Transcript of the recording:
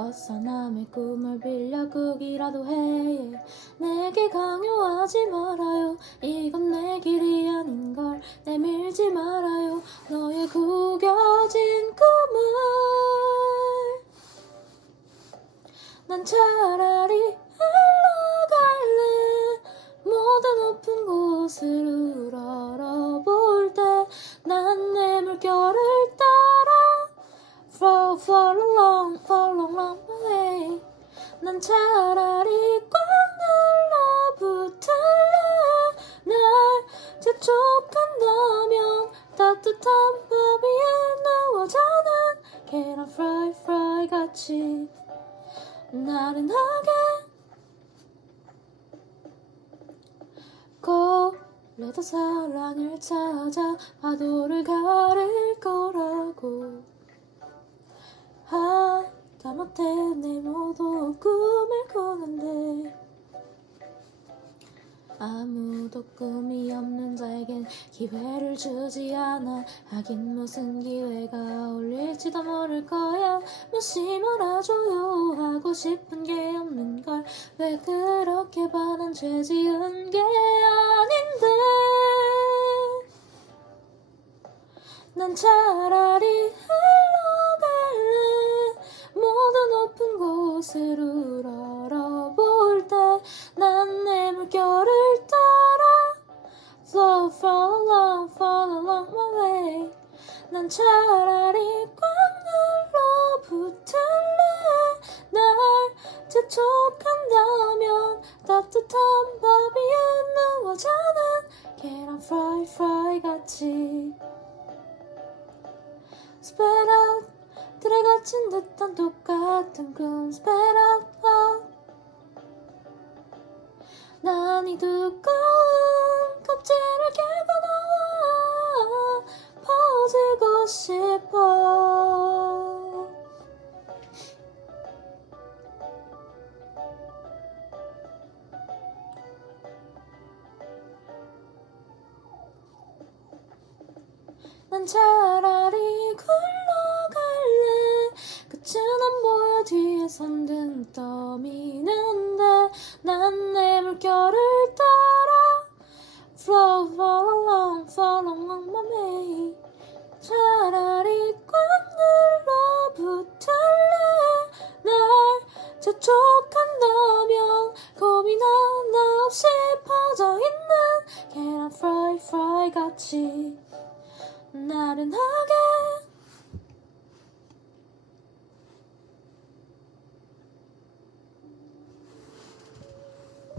어서 남의 꿈을 빌려 꾸기라도 해. 내게 강요하지 말아요. 이건 내 길이 아닌걸 내밀지 말아요. 너의 구겨진 꿈을 난 차라리 흘러갈래. 모든 높은 곳을 우러러 Flow, fall along, fall along my way. 난 차라리 꽉 눌러붙을래 날 재촉한다면 따뜻한 밥 위에 누워 자는 계란 프라이 프라이 같이 나른하게 고래도 사랑을 찾아 파도를 가를 거라 하다못해 내 모두 꿈을 꾸는데. 아무도 꿈이 없는 자에겐 기회를 주지 않아. 하긴 무슨 기회가 어울릴지도 모를 거야. 무시 말아줘요. 하고 싶은 게 없는 걸. 왜 그렇게 반한 죄 지은 게 아닌데. 난 차라리 높은 곳을 우러러볼 때 난 내 물결을 따라 Flow, fall along, fall along my way. 난 차라리 꽉 눌러붙을래. 날 재촉한다면 따뜻한 밥 위에 누워 자는 계란 프라이 프라이 같이. Out 들에 갇힌 듯한 똑같은 꿈 out. 난이 두꺼운 껍질을 깨고 나와 퍼지고 싶어 난 차라리 굴러갈래 안 보여 뒤에선 등 떠미는데 난 내 물결을 따라 Flow, fall along, fall along my way. 차라리 꽉 눌러붙을래? 날 재촉한다면 고민 하나 없이 퍼져있는 계란 프라이 프라이 같이. 나른하게